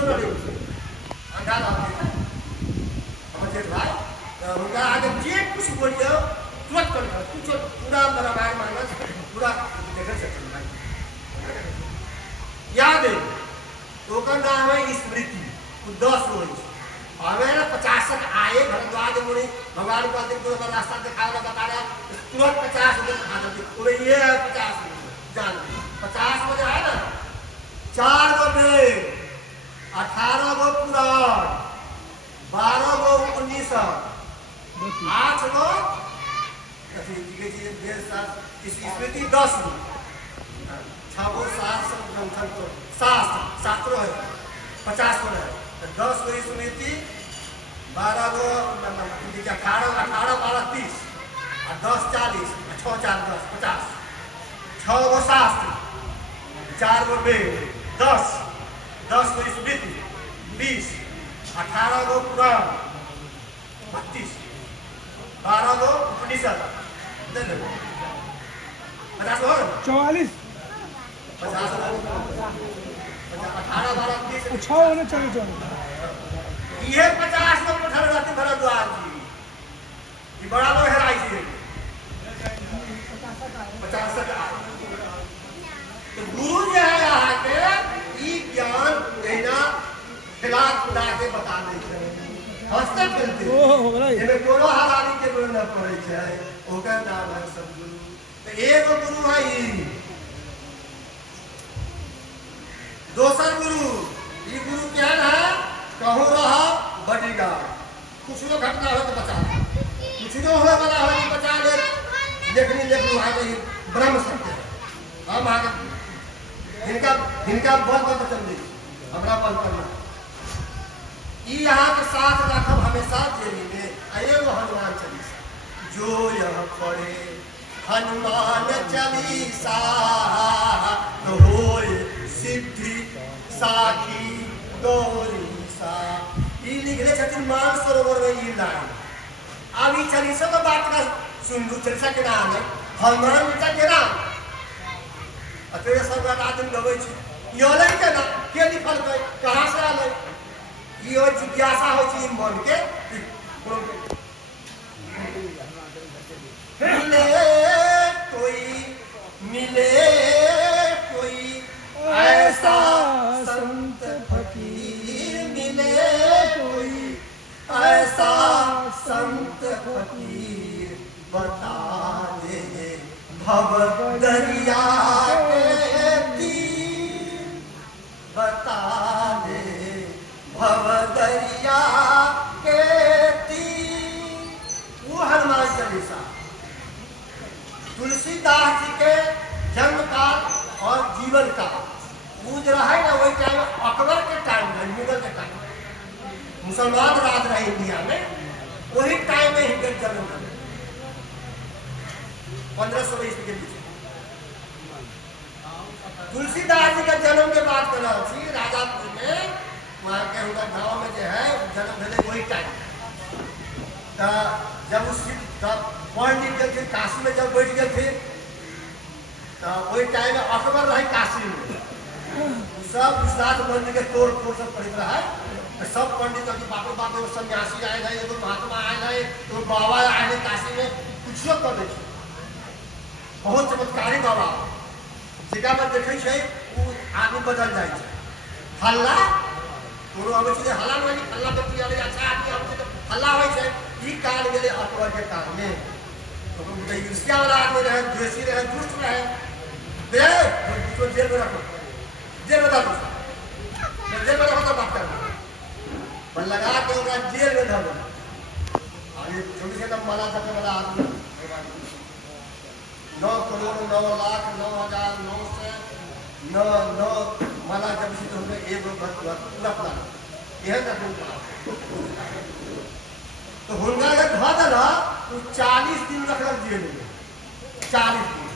सुन रही अंधा रहते हम जेठ भाई उनका आगे जे कुछ बोलियो तुरंत कर कुछ पूरा रामायण मानस पूरा देखे सकते भाई याद है तो का नाम है स्मृति 10 रोज हमें 50 तक आए भरद्वाज मुनि भगवान को दिन को रास्ता दिखाया बता रहा तुरंत 50 रुपये खा जाते पूरे ये है 50 जान 50 में जो है ना 4 गो वेद 18 गो पुराण 12 गो उपनिषद 8 गो स्मृति 10 गो 6 गो शास्त्र है 50 गो है 10 गो स्मृति 12 गो 18 12 30 और 10 40 6 4 10 50 6 गो शास्त्र 4 गो वेद 10 गो स्मृति 20 18 गो पुराण 32 12 गो उपनिषद 50 हो 44 50 18 12 30 6 होने चाहिए ये 50 लोग पठार रहते भरद्वाज जी ये बड़ा लोग हेराई से 50 तो गुरु जो है यहाँ के ये ज्ञान देना खिला खुदा के बता देते हंसते खेलते इनमें कोनो हरानी के बोल न पड़े छै ओकर नाम है सदगुरु तो एगो गुरु है ई दोसर गुरु ये गुरु क्या है कहूँ रहा बॉडीगार्ड कुछ लो घटना हो तो बचा कुछ लो हो वाला हो तो बचा ले लेखनी वहाँ पे ब्रह्म सत्य हम आगे इनका बल बंद कर दी हमारा बल करना ये यहाँ के साथ रखब हमेशा जेली में एगो हनुमान चालीसा जो यह पढ़े हनुमान चालीसा तो होय सिद्धि साखी गौरीसा ये लिखले छथिन मानसरोवर में ये लाइन अब ये चालीसा का बात का सुन लू चालीसा के नाम है हनुमान जी के नाम अतरे सब आदमी गबै छै यो लै के ना के लिखल कै कहां से आलै ये जिज्ञासा हो छी मन के मिले कोई ऐसा संत फकीर मिले कोई ऐसा संत फकीर बता दे भव दरिया के तीर बता दे भव दरिया के तीर वो हनुमान चालीसा तुलसीदास जी के जन्म काल और जीवन काल वो जो है ना वही टाइम अकबर के टाइम में मुगल के टाइम मुसलमान राज रहे इंडिया में वही टाइम में हिंदू जन्म हुआ 1500 ईस्वी के पीछे तुलसीदास जी के जन्म के बाद कला थी राजापुर में वहाँ के उनका गाँव में जो है जन्म भेले वही टाइम जब उस पढ़ लिख गए थे काशी में जब बैठ गए थे तो वही टाइम में अकबर रहे काशी में सब विश्वनाथ मंदिर के तोड़ फोड़ सब पढ़ रहा है सब पंडित बापो बापो सन्यासी आए रहे एगो महात्मा आए रहे एगो बाबा आए रहे काशी में कुछ कर दे बहुत चमत्कारी बाबा जगह पर देखे छै वो आदमी बदल जाए छै हल्ला कोनो आबै छै हल्ला नहीं हल्ला व्यक्ति आबै अच्छा आदमी आबै छै हल्ला होइ छै ई काल गेले अकबर के काल में तो ईर्ष्या वाला आदमी रहे द्वेषी रहे दुष्ट रहे दे तो जेल में रखो जेल में रखो जेल में रखो तो बात करना पर लगा के ओकरा जेल में धरो और ये छोटी से तब माला सबसे बड़ा आदमी 9 करोड़ 9 लाख 9,900 माला जब से तुमने एगो पूरा पूरा यह तक तो हुनका जब धो दला तो 40 दिन रखल जेल में 40 दिन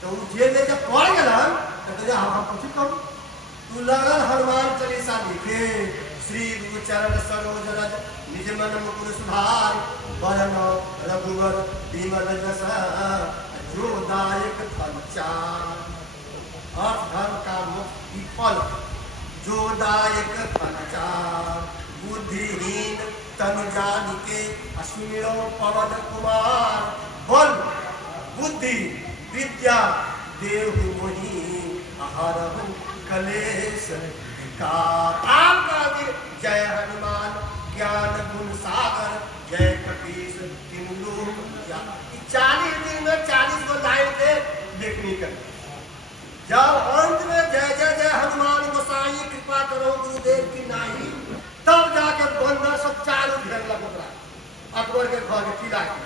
तो वो जेल में जब पड़ गया तो हम कुछ करूँ तू लगल हनुमान चालीसा लिखे श्री गुरु चरण सरोज रज निज मन मुकुर सुधार बरन रघुवर बिमल जस जो दायक फल चार अर्थ धर्म का मुक्ति फल जो जोदायक फलचार बुद्धिहीन तन जानिके अश्विनो पवन कुमार बल बुद्धि विद्या देहु मोहि अहरहु कलेश विकार। जय हनुमान ज्ञान गुण सागर जय कपीस तीन लोक। 40 दिन में 40 को लाइन पे लिखनी कर। जब अंत में जय जय जय हनुमान गोसाई कृपा करो गुरुदेव की नाही, तब जाके बंदर सब चालू घेर लगा अकबर के घर के किला के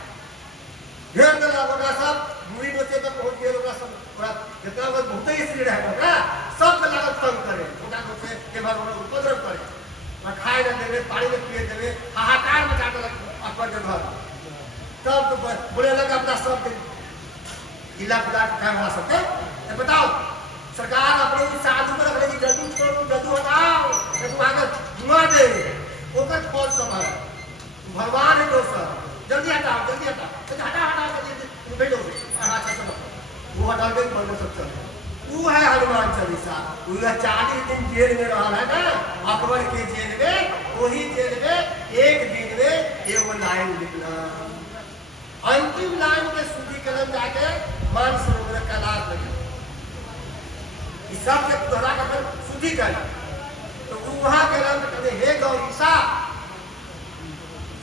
घेर दिला। ओकरा सब मुड़ी नोचे पे पहुंच गए। ओकरा सब ओकरा जितना लोग बहुत ही स्त्री रहे ओकरा सब के लागत तंग करे। ओकरा नोचे के बाद ओकरा उपद्रव करे, और खाए न देवे, पानी न पिए देवे, हाहाकार मचा देलक अकबर के घर। तब तो बोले लगा अपना सब किला पिला के खाए वाला सबके बताओ सरकार अपने साधु को रख लेगी, जल्दी छोड़ो, जल्दी हटाओ, तू आगे घुमा दे। ओकर फौज सब है, भगवान है दोस्त, जल्दी हटाओ, जल्दी हटाओ, जल्दी हटा हटा जल्दी बैठो। अच्छा चलो, वो हटा के बंद सब चल। वो है हनुमान चालीसा। वो 40 दिन जेल में रहा है ना अकबर के जेल में, वही जेल में एक दिन में एगो लाइन लिखना। अंतिम लाइन के शुद्धि कलम जाके मानसरोवर कैलाश लगे। इस सब के दोहरा कर शुद्धि कर तो वहां के नाम कहते हे गौरीसा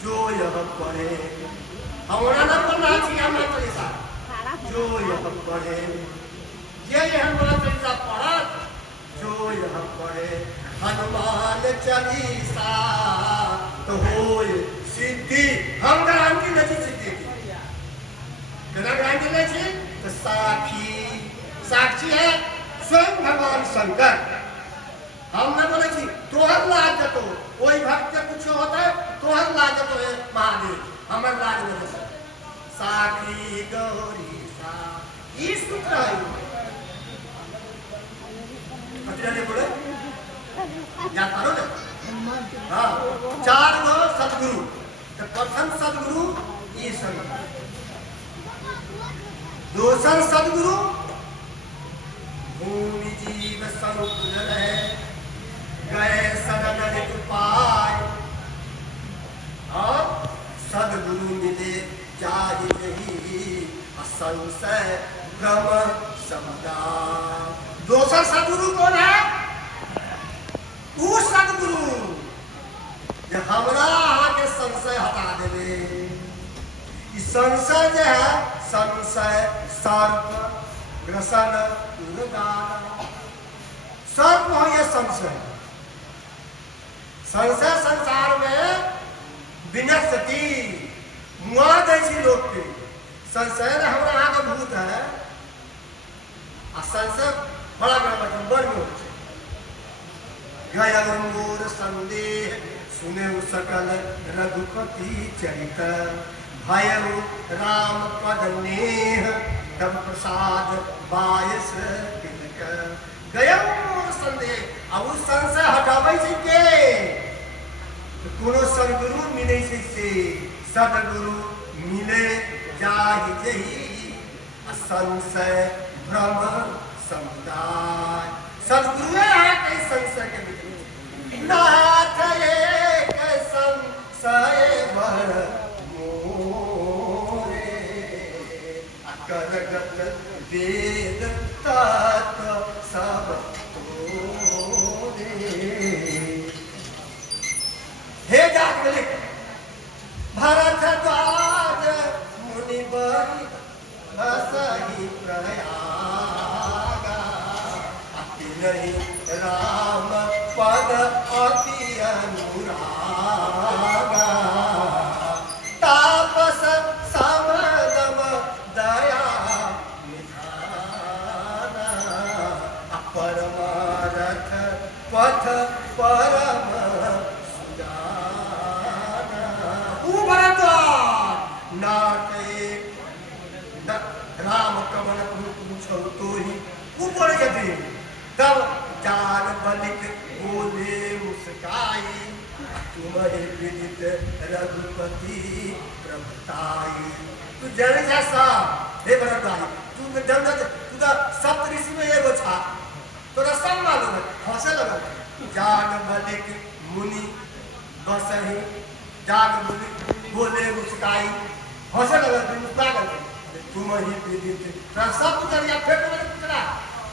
जो यह पढ़े, हमारा नाम बोलना चाहिए हनुमान चालीसा। जो यह पढ़े ये हनुमान चालीसा पढ़ा, जो यह पढ़े हनुमान चालीसा तो होय सिद्धि। हम गारंटी नहीं सिद्धि बिना गारंटी नहीं तो साक्षी है स्वयं भगवान शंकर। हम न बोले छी तोहर लाज जतो, कोई भक्त के कुछ होता है तोहर लाज जतो है महादेव, हमर लाज नहीं है। साखी गौरी सा ई सूत्र है। पतिराने बोले याद करो ना। हाँ 4 गो सदगुरु। तो प्रथम सदगुरु ई संत, दूसर सदगुरु भूमि जीव समुद्र है गए सदन पाय, और सदगुरु मिले जाहि नहीं असंशय भ्रम समुदाय। दूसरा सदगुरु कौन है? वो सदगुरु जो हमरा आके संशय हटा देवे। इस संशय जो है संशय सर्प ग्रसन सर्प हो ये संशय। संशय संसार में विनश्यति मुआ दै लोग के। संशय हमारा यहाँ के भूत है, आ संशय बड़ा बड़ा मतलब बड़ में होते गया अंगूर संदेह सुने सकल रघुपति चरित भयरु राम पद नेह तब प्रसाद बायस तिलक। गया अंगूर संदेह अब उस संशय हटावे से के कोनो सदगुरु मिले से सदगुरु मिले जाहि जही असंशय भ्रम समुदाय। सदगुरु है कई संशय के मिटे नाथ एक संशय भर मोरे अकरगत वेद तत्व सब तोरे। हे जागले भरद्वाज मुनि बलि असहि प्रयागा अति नहीं राम पद अति अनुरागा। तापस समदम दया निधाना परमारथ पथ परम राम कमल पूछो तो ही ऊपर गए। तब जान बलिक बोले मुस्काई तुम्हें विदित रघुपति प्रभुताई। तू जन जैसा हे भरद्वाज तू जन तू सप्त ऋषि में एगो छा तोरा सब मालूम है। हंसे लगा जाग बलिक मुनि बसही, जाग मुनि बोले मुस्काई, हंसे लगे फिर मुस्कुरा करके तुम ही विदित सब कुछ कर फिर तो मैंने पूछना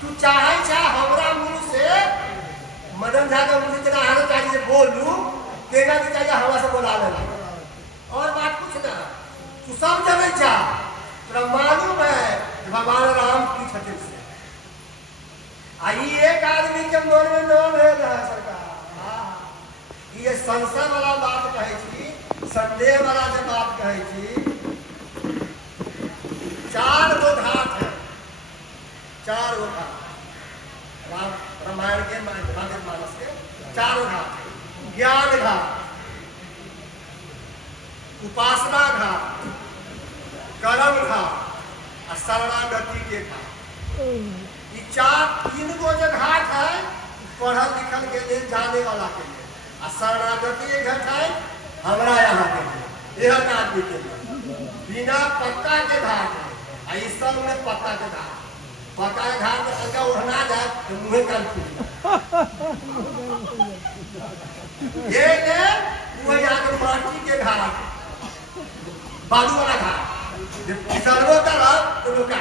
तू चाहे चाहे हमरा मुंह से मदन झा का मुझे इतना आना चाहिए बोलूं केना भी चाहिए हवा से बोला लेना और बात कुछ ना तू सब जगह जा तेरा मालूम है भगवान राम की छत्र से आई एक आदमी के मन में न भेल है सरकार ये संशय वाला बात कहे छी संदेह वाला जो बात कहे छी 4 गो घाट है 4 गो घाट रामायण के मानस के 4 घाट ज्ञान घाट उपासना घाट कर्म घाट और शरणागति के घाट ये 3 गो जो घाट है पढ़ल लिखल के लिए जाने वाला के लिए और शरणागति के घाट है हमारा यहाँ के लिए यह आदमी के लिए बिना पक्का के घाट है इस सब में पक्का के घाट पक्का के घाट में संख्या उड़ना जाए तो मुँह कल ये वो यहाँ के माटी के घाट बालू वाला घाट सर्वो तरफ तो रुका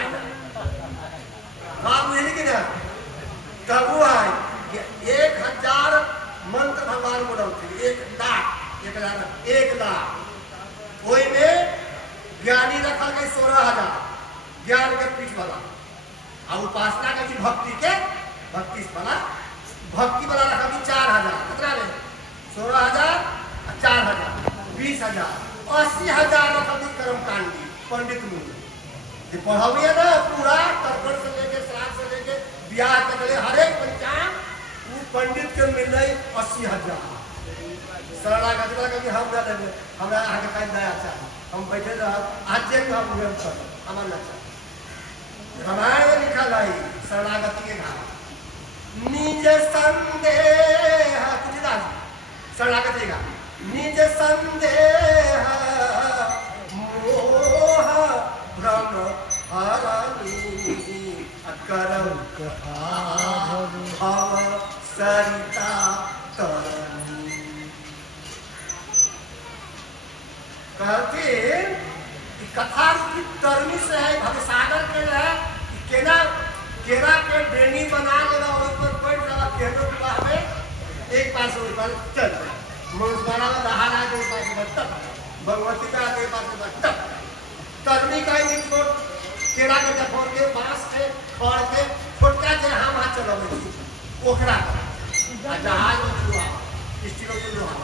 बात नहीं कि ना तब वो है 1000 मंत्र भगवान बोल थे 1 लाख वही में ज्ञानी रखल गई 16,000 ज्ञान के पीठ वाला और उपासना के भक्ति वाला रखा 4,000 कितना में 16,000 और 4,000 20,000 80,000 रखा कर्मकांडी पंडित मुनि ये पढ़ावे ना पूरा तर्पण से लेके श्राद्ध से लेके ब्याह तक ले हर एक पंचांग वो पंडित के मिल रही 80,000 शरणागति वाला कभी हम ना देंगे हमरा आगे का दया चाहिए हम बैठे रह आज जे हम नियम कर हमारा ना चाहिए रामायण में लिखा है शरणागति के घाट निज संदेह तुझदास शरणागति का निज संदेह मोह भ्रम हरनी करम भव सरिता तरनी कहते कथा की तरनी से है भवसागर के है केना केरा के बेनी बना लेगा उस पर बैठ जाएगा केरो का में एक पास उस पर चल मुंसवाड़ा में दहाना के पास तक भगवती का के पास तक तरनी का ही को केरा के जफोर के बांस के खड़ के छोटका जे हम हाथ चलावे ओखरा जहाज में हुआ स्टीलो के लोहा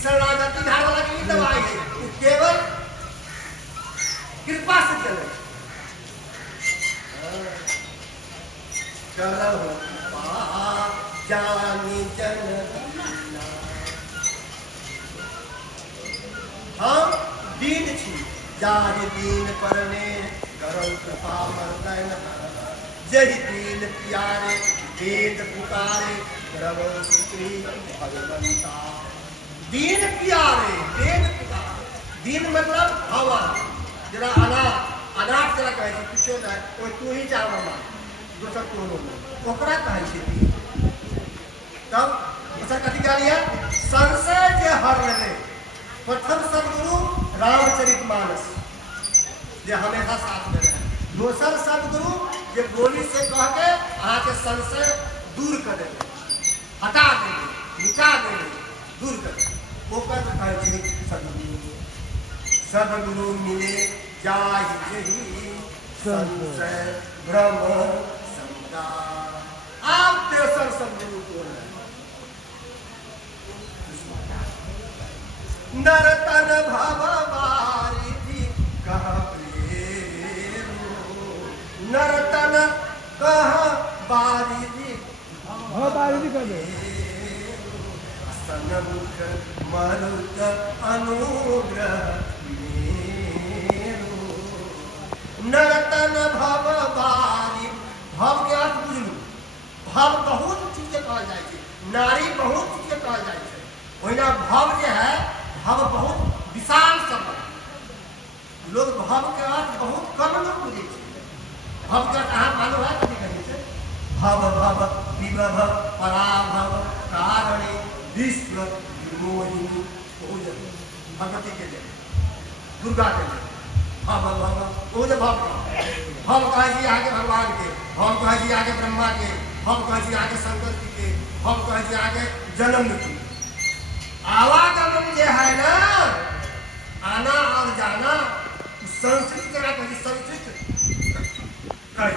शरणागति धार वाला की दवाई है केवल कृपा से चले करो जानी जन हम दीन छी जाहि दीन परने करो कृपा मर्दन जय दीन प्यारे वेद पुकारे रवो सुत्री भगवंता दीन प्यारे वेद पुकारे दीन मतलब हवा जरा अनाथ जरा कहे छै किछो ना कोई तू ही चाह मामा दोसर कोनो ओकरा कहे छै दीन तब दोसर कथि कहलिए संशय जे हर ले प्रथम सद्गुरु रामचरितमानस जे हमेशा साथ में रहे दोसर सद्गुरु जे बोली से कह के अहाँ के संशय दूर कर देंगे हटा देंगे मिटा देंगे दूर कर देंगे ओकर कहे छै सद्गुरु सद्गुरु मिले जाहि जहि संशय भ्रम समदा आप तेसर सद्गुरु को नरतन भव बारिधि कह नरतन कह बारिधि कर दे सनमुख मरुत अनुग्रह नरतन भव बारी भव के अर्थ बुझलू भव बहुत चीज के कहल जाए छै नारी बहुत चीज के कहल जाए छै ओहिना भव जे है भव बहुत विशाल शब्द लोग भव के अर्थ पार्वती के लिए, दुर्गा के लिए। हाँ भगवान वो जो भव हम कहे जी आगे भगवान के, हम कहे जी आगे ब्रह्मा के, हम कहे जी आगे शंकर जी के, हम कहे जी आगे जन्म मृत्यु। आवागमन जो है ना, आना और जाना, संस्कृत करा कही संस्कृत कहे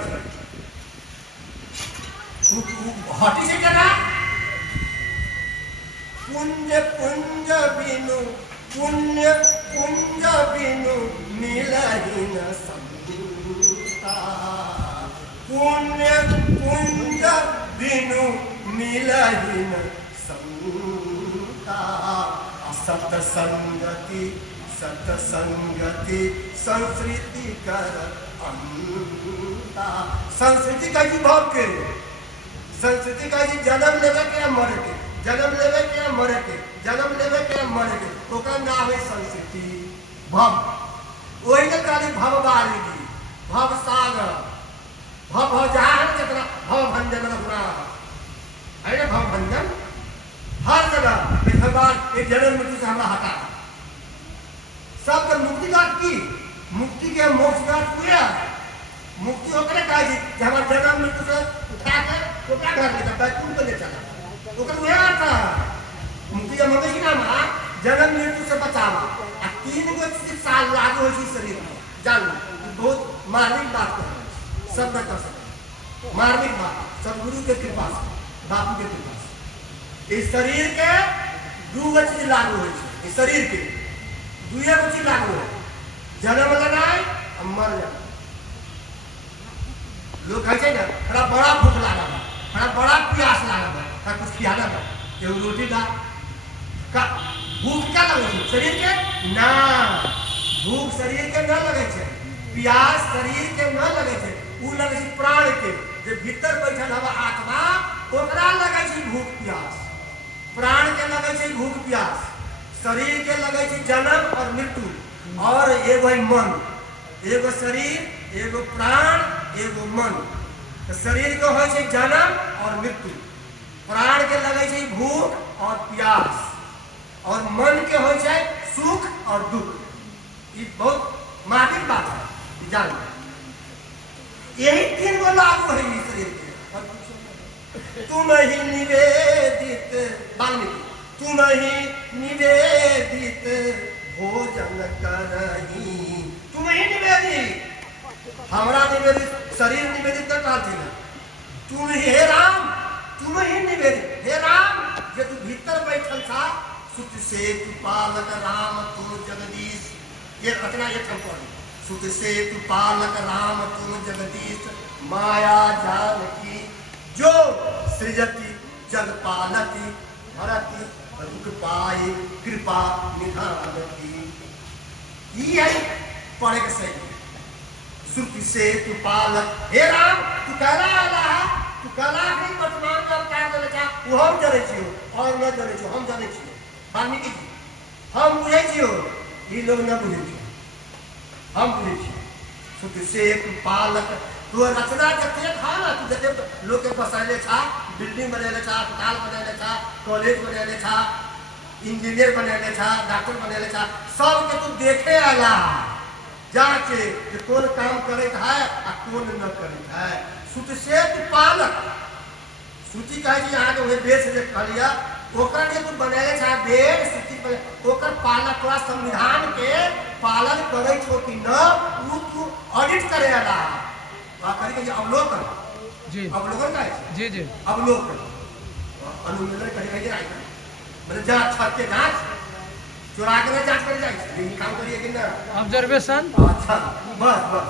हटी से क्या पुण्य पुंज बिनु, पुण्य पुंज बिनु मिलहि न संगीता, पुण्य पुंज बिनु मिलहि न संगीता। सत्संगति सत्संगति संस्कृति कर अंता। संस्कृति का जी भाव के, संस्कृति का जी जन्म लेवे के मरे के, जन्म लेवे के मरे के, जन्म लेवे के मरे के, ओकर नाम है संस्कृति भव। वही के काली भव बारिगी, भव सागर, भव जहान जतना भव भंजन रघुना है ना, भव भंजन हर जगह एक भगवान एक जन्म मृत्यु से हमरा हटा सब कर मुक्ति बात की, मुक्ति के मोक्ष बात पूरा मुक्ति होकर का जी हमारा जन्म मृत्यु से उठा कर ओकरा घर ले जाता है, ले चला ओकर वह आता मुक्ति जब मंगे की नाम जन्म मृत्यु से बचावा। 3 गो साल लागू हो शरीर में जान बहुत मार्मिक बात कर सब न कर सकते, मार्मिक बात सब गुरु के कृपा से, बापू के कृपा से। इस शरीर के 2 गो चीज लागू हो, इस शरीर के 2 गो चीज लागू हो, जन्म लेना और मर जाना। लोग कहे ना थोड़ा बड़ा भूख लगा था, थोड़ा बड़ा प्यास लगा था, थोड़ा कुछ खियाना था, केहू रोटी दा का भूख क्या लगे शरीर के ना, भूख शरीर के न लगे छे, प्यास शरीर के न लगे छे, उ लगे छे प्राण के जे भीतर बैठल हवा आत्मा ओकरा लगे छे भूख प्यास। प्राण के लगे छे भूख प्यास, शरीर के लगे छे जन्म और मृत्यु, और एगो मन, एगो शरीर एगो प्राण एगो मन। तो शरीर के हो छे जन्म और मृत्यु, प्राण के लगे छे भूख और प्यास, और मन के हो छे सुख और दुख। ये बहुत मार्मिक बात है, जान यही 3 गो लागू है इस शरीर के। तुम ही निवेदित वाल्मीकि, तुम ही निवेदित भोजन करही, तुम ही निवेदित, हमारा निवेदित शरीर निवेदित कर रहा थी ना, तुम ही हे राम, तुम ही निवेदित हे राम, जे तू भीतर बैठल था सुत से तू पालक राम तुम जगदीश। ये रचना एक संपूर्ण सुत से तू पालक राम तुम जगदीश, माया जाल की जो सृजति जग पालती, भरती दुख पाए कृपा निधानती। ये पढ़े के सही श्रुति से तू पालक हे राम, तू कहला आला है, तू कहला है वर्तमान में अवतार देले छा, वो हम जरे छियो और न जरे छियो, हम जाने छियो वाल्मीकि जी, हम बुझे छियो, ये लोग न बुझे छियो, हम बुझे छियो। श्रुति से तू पालक, तू रचना जते था ना, तू जते लोग के बसाइले छा, बिल्डिंग बनेले छा, अस्पताल बनेले छा, कॉलेज बनेले छा, इंजीनियर बनेले छा, डॉक्टर बनेले छा, सब के तू देखे आला जाके कि कौन काम करे है आ कौन न करे है। सूची से तू पालक, सूची कहे कि यहाँ के बेस से कहलिया ओकर के तू बनेले छा बेड सूची पर ओकर पालक पूरा संविधान के पालन करे छो कि न, उ तू ऑडिट करे आला करी के अवलोकन जी, अवलोकन का है जी जी, अवलोकन अनुमोदन करे के राइट मतलब जांच छत के जांच चोरा के जांच करे जाए, ये काम करिए कि ना ऑब्जर्वेशन। अच्छा बस बस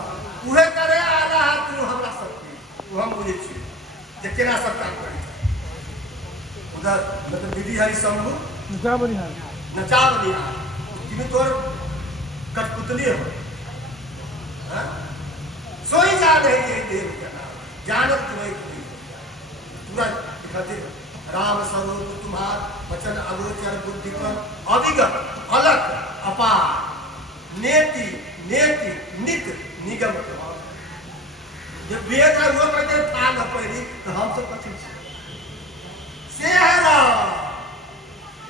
उहे करे आला तू हमरा सब के हम बुझे छी जे केना सब काम करे। उधर मतलब विधि हरि शंभु नचा बनिहार जिमे तोर कठपुतली हो हां सोई जा रही है देव जना जानत तुम्हें पूरा दिखाते राम स्वरूप तुम्हार वचन अगोचर बुद्धि पर अविगत अलग अपार नेति नेति नित निगम। जब वेद है वो कहते था न पहली तो हम सब कथी से है ना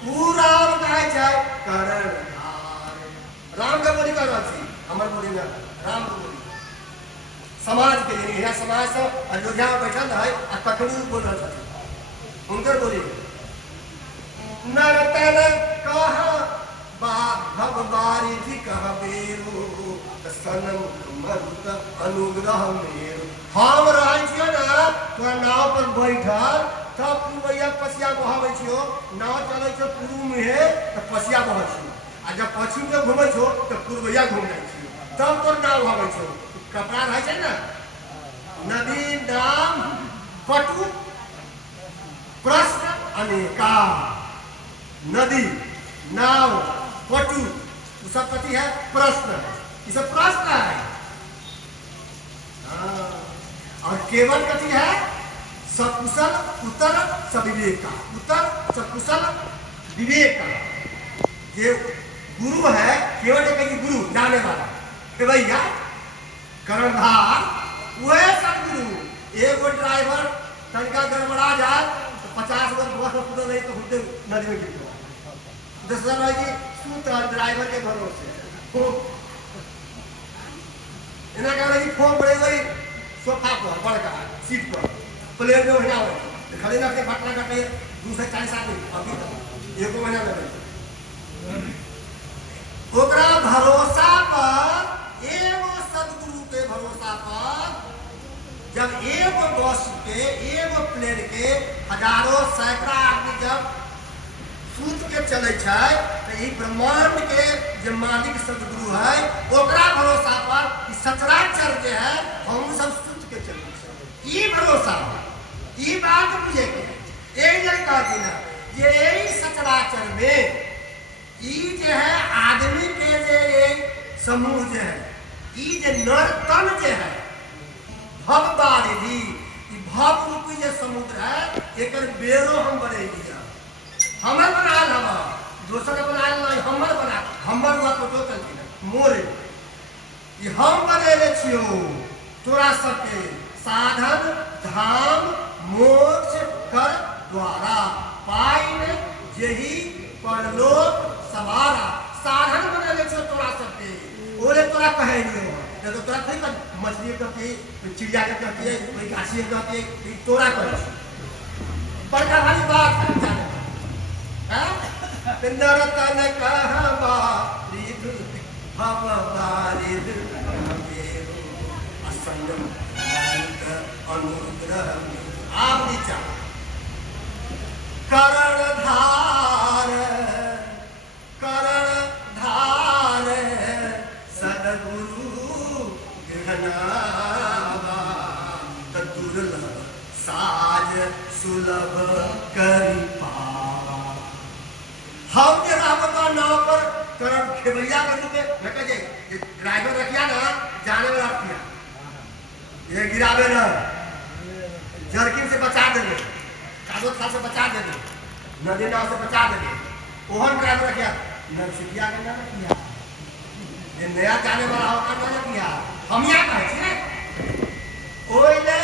पूरा बताए जाए करण बोलिया राम को बोली समाज के लिए यहाँ समाज से अयोध्या में बैठल है और कखनी बोल रहा था उनकर बोली नरतन कहा भव बारिधि कह बेरो सनम मरुत अनुग्रह मेरो हम रहै छियो ना तोरा नाव पर बैठल तब पूर्वैया पसिया बहाबै छियो नाव चलै छो पूर्व में है तो पसिया बहै छियो आ जब पश्चिम में घूमै छो तो पूर्वैया घूम जाइ छियो तब तोर नाव बहबै छो कपड़ा रहै छै ना नदी नाम पटु प्रश्न अनेका नदी नाव पटु सब कथी है प्रश्न ये सब प्रश्न है और केवल कथी है सकुशल उत्तर सविवेक उत्तर सकुशल विवेक ये गुरु है केवल एक गुरु जाने वाला कि भैया कर्णधार वह सदगुरु एगो ड्राइवर तनका गड़बड़ा जाए तो 50 वर्ष बस में कूदो नहीं तो खुद नदी में गिर जाए दूसरा भाई सूत्र ड्राइवर के भरोसे इन्हें कह रहे फोन पड़े गई सोफा पर बड़का सीट पर प्लेन में बैठा हुआ खड़े ना के घटना घटे दूसरे 40 आदमी अभी एको महीना में ओकरा भरोसा पर एगो सदगुरु के भरोसा पर जब एगो बस के एगो प्लेन के हजारों सैकड़ा आदमी जब सूत के चले तो ये ब्रह्मांड के जो मालिक सदगुरु है ओकरा भरोसा पर सचराचर जो है हम सब सूत के चले ये भरोसा ये बात बुझे के यही जगह कहती ना ये यही सचराचर में ये जो है आदमी के जो समूह जो है ये जो नर तन जो है भव बारिधि भव रूपी जो समुद्र है एक बेरो हम बने दिया हमर बनाल हम दोसर बनाल नहीं हमर बना हमर हुआ तो चलती ना मोरे ये हम बने छियो तोरा सबके साधन धाम मोक्ष कर द्वारा पाइन यही परलोक सवारा साधन बने छियो तोरा सबके ओरे तोरा कहे लियो तो तोरा नहीं कर मछली कहती चिड़िया के कहती है कोई घासी कहती है तोरा कहे बड़का भारी बात है जाने नरतन कहबा रिध भव बारिध मेरो असंयम अनुग्रह आप नीचा करण धार सदगुरु गहनावा दुर्लभ साज सुलभ करी हम जो रामका नाव पर करण खेवैया कर देते मैं कह जे ड्राइवर रखिया ना जाने वाला रखिया ये गिरावे ना जरकिन से बचा देंगे कागज खाल से बचा देंगे नदी नाव से बचा देंगे ओहन ड्राइवर रखिया नरसिया के ना रखिया ये नया जाने वाला होकर ना रखिया हम यहाँ कहे छे ओइले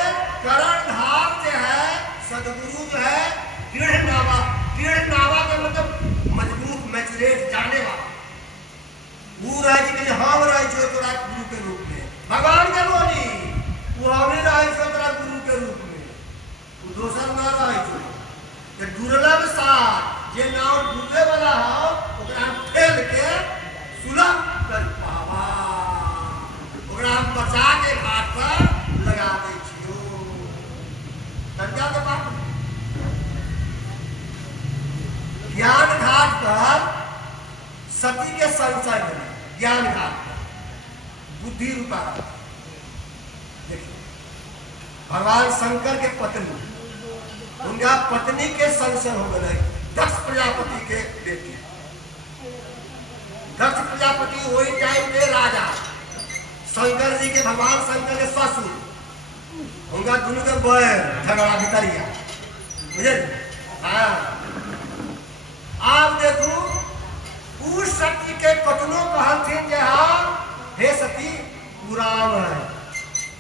करण धार जो है सदगुरु जो है दृढ़ नावा का मतलब मजबूत मैचुरेट जाने वाला वो रह जी के हम रह जो तोरा गुरु के रूप में भगवान के बोली वो हमें रह जो तोरा गुरु के रूप में वो दोसर ना रह जो ये दुर्लभ सार जे नाव डूबे वाला हो ओकरा फेल के सुलभ कर पावा ओकरा हम बचा के घाट पर लगा दे छियो तंजा के बात ज्ञान घाट पर सती के संशय में ज्ञान घाट बुद्धि रूपा भगवान शंकर के पत्नी उनका पत्नी के संशय हो गए दक्ष प्रजापति के बेटी दक्ष प्रजापति वही टाइम के राजा शंकर जी के भगवान शंकर के ससुर उनका दोनों के बैर झगड़ा भितरिया बुझे हाँ आप देखो उस सती के कतनो कहथिन जे हाँ हे सती पुराण है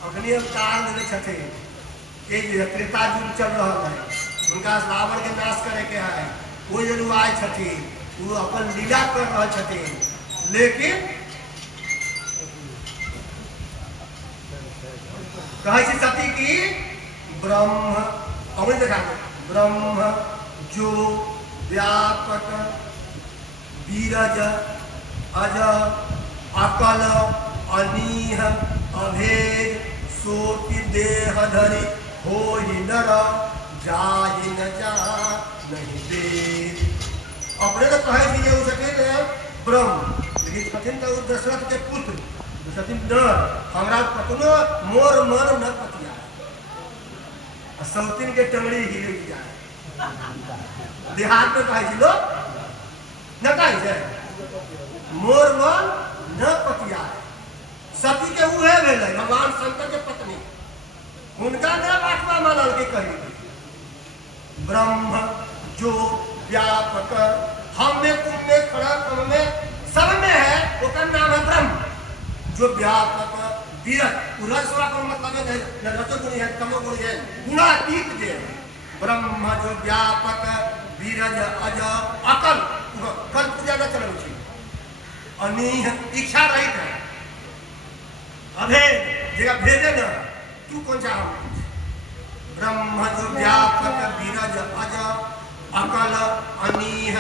अग्नि अवतार देने छथिन एक त्रेता युग चल रहा है उनका रावण के नाश करे के है वो जरूर आए छथिन वो अपन लीला कर रहे छथिन लेकिन कहे छी सती की ब्रह्म और देखा ब्रह्म जो व्यापक बीरज अज अकल अनीह अभेद सोति देह धरि हो ही नर जाहि न जा नहीं वेद। अपने तो कहे थी ये सके ब्रह्म लेकिन कठिन तो दशरथ के पुत्र सतीन नर हमरा कतनो मोर मन न पतिया सौतीन के टंगड़ी हिले जाए देहात में कहे लो न कहे जाए मोर मन न पतिया सती के उहे भेले भगवान शंकर के पत्नी उनका न बातवा मानल के कही ब्रह्म जो व्यापक हम में तुम में खड़ा तुम में सब में है उसका नाम है ब्रह्म जो व्यापक विरत उरसवा का मतलब है न रतो गुणी है तमो गुणी है गुणातीत है ब्रह्म जो व्यापक विरज अज अकल कल पूजा न चलो छी अनीह इच्छा रहित है अभेद जगह भेदे न तू कौन चाहो ब्रह्म जो व्यापक विरज अज अकल अनीह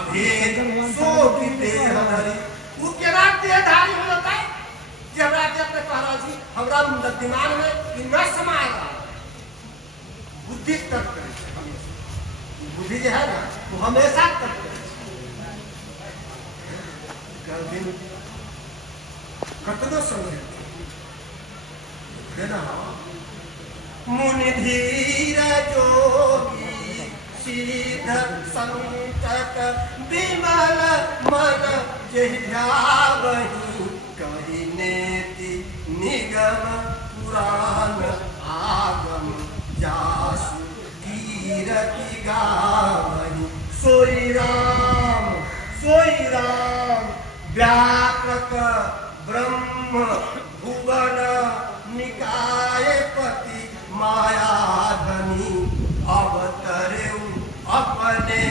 अभेद सो की देह धरि वो केना देहधारी हो जाता है जब रात अपने कह रहा छी हमरा दिमाग में इ न समाएगा बुद्धि तर्क बुद्धि जो है ना वो हमेशा तर्क कतनो समझे है ना मुनि धीर जोगी सीध संतत विमल मन जहि ध्यावहि कहि नेति निगम पुराण आगम जासु कीरति गावहि सोई राम व्यापक ब्रह्म भुवन निकाय पति मायाधनी अवतरे अपने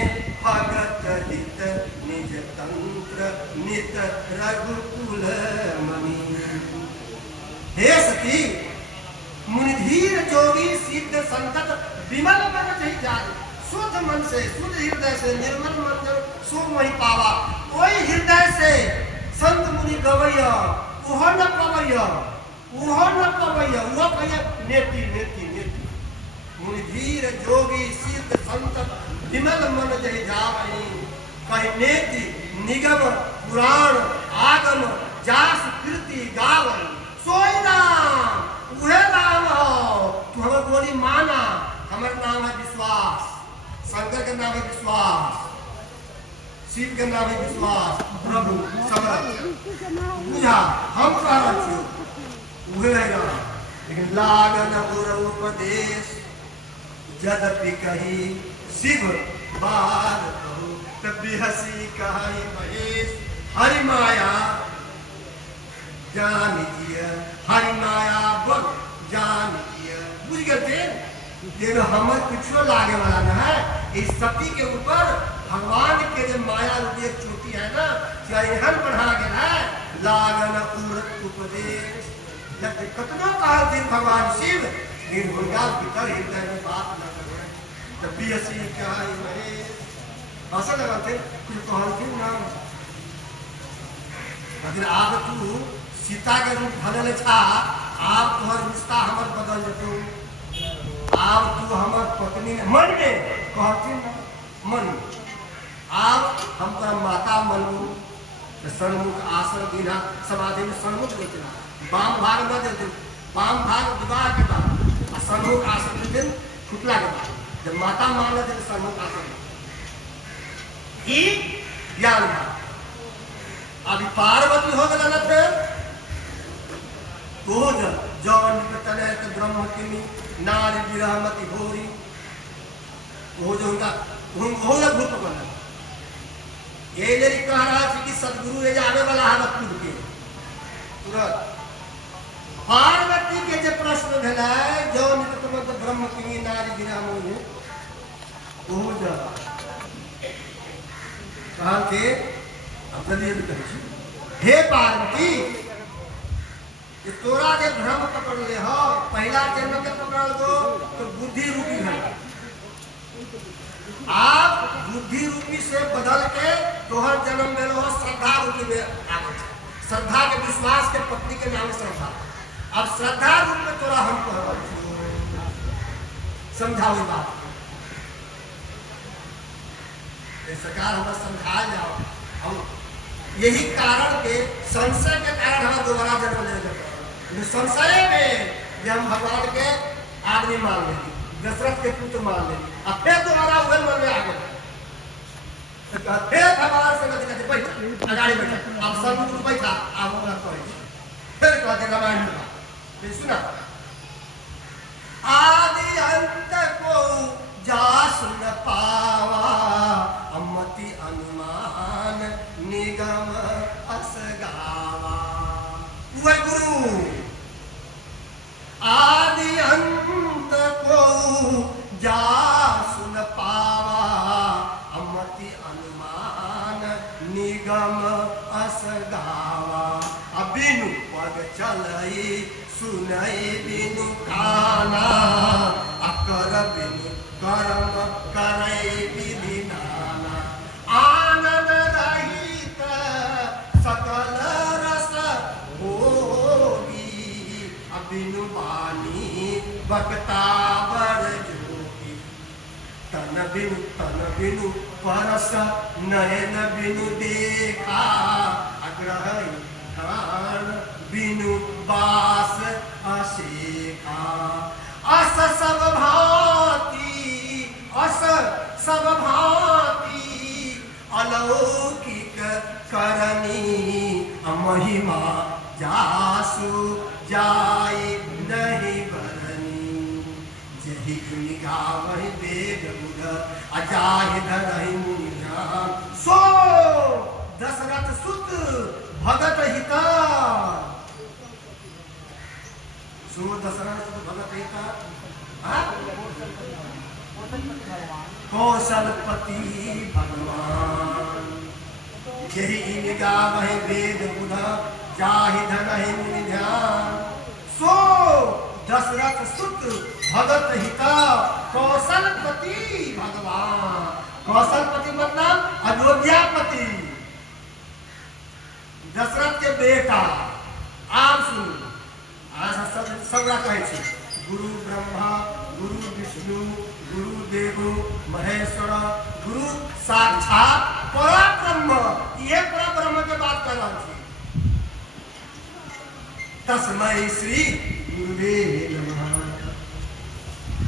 भगत हित निज तंत्र नित रघुकुल मणि। हे सती मुनिधीर जोगी सिद्ध संतत विमल मन जहि जाय शुद्ध मन से शुद्ध हृदय से निर्मल मन से सुख वही पावा कोई हृदय से संत मुनि गवैया उहो न पवैया वो कहिया नेति नेति नेति मुनिधीर जोगी सिद्ध संत विमल मन जहि जावहि कहि नेति निगम पुराण आगम जास कीर्ति गावहि सोई राम उहे राम हो तू हमर बोली माना हमर नाम है विश्वास शंकर के नाम है विश्वास शिव के नाम है विश्वास प्रभु समर्थ बुझा हम कह रहे छी उहे है लेकिन लागन गुर उपदेश यद्यपि कही शिव बार कहू तभी हसी कहाई महेश हरि माया जान दिया हरि माया बग जान दिया बुझ गए ये हमर कुछो लागे वाला न है इस सती के ऊपर भगवान के जो माया रूपी चोटी है ना क्या एहन बढ़ा गया है लागन उम्र उपदेश कतनो कहा दिन भगवान शिव लेकिन गुणगान भीतर हृदय में बात न करे तब भी ऐसी क्या है मरे ऐसा लगा थे कुछ कहते ना लेकिन आप तू सीता के रूप धरल छा आप तोहर रिश्ता हमर बदल जतो आप तू हमर पत्नी मन में कहती ना मन आप हम पर माता मनू सन्मुख आसन दीना समाधि में सन्मुख देना वाम भाग न देते वाम भाग विवाह के बाद सन्मुख आसन देते छुटला के बाद जब माता मान लेते सन्मुख आसन ज्ञान भाग अभी पार्वती हो गए तो जौन तने ब्रह्म किमी नारी विरहमति भोरी वो जो उनका हो या भूत बना ये यदि कह रहा है कि सदगुरु ये आने वाला है खुद के तुरंत पार्वती के जो प्रश्न भेला है जो निकट ब्रह्म की नारी विरहमति वो जा कहा के अब जल्दी कहिए हे पार्वती ये तोरा के भ्रम पकड़ ले हो, पहला जन्म के पकड़ दो तो बुद्धि रूपी है। आप बुद्धि रूपी से बदल के तोहर जन्म में लो श्रद्धा रूपी में आगे। श्रद्धा के विश्वास के पत्नी के नाम श्रद्धा। अब श्रद्धा रूप में तोरा हम कह समझाओ ये बात। सरकार हमें समझा जाओ, हम यही कारण के संशय के कारण हमें दोबारा जन्म ले जाता है। संशय में कि हम भगवान के आदमी मान लेंगे, दशरथ के पुत्र मान लेंगे, अब फिर दोबारा वही मन में आ गया, फिर भगवान से कहते बैठा अगाड़ी बैठा, अब सब बैठा आप अपना करें, फिर कहते रामायण में फिर सुना आदि अंत को जास न पावा अमति अनुमान निगम असगावा। वह गुरु आदि अंत को जास न पावा अमति अनुमान निगम असगावा। अबिनु पग चलई सुनई बिनु काना अकर बिनु कर्म करई विधि नाना। आनंद रहित सकल रस भोगी अबिनु बानी बक्ता बर जोगी। तन बिनु परस नयन बिनु देखा अग्रह कान बिनु बास अशेखा। अस सब भांति अलौकिक करनी महिमा जासु जाय नहीं बरनी। जहि गुण गावहि वेद बुध अजाहि धरहि मुनिया। सो दशरथ सुत भगत हिता, सो दशरथ सुत भगत हिता कौशलपति भगवान। यही निगावहि वेद बुध जाहि धरहि मुनि ध्यान। सो दशरथ सुत भगत हिता कौशलपति भगवान। कौशलपति मतलब अयोध्यापति, दशरथ के बेटा। आप सुनो, आज सब कहे गुरु ब्रह्मा गुरु विष्णु गुरु देव महेश्वर गुरु साक्षात परब्रह्म। ये परब्रह्म के बात कर रहा थी। तस्मै श्री गुरुवे नमः।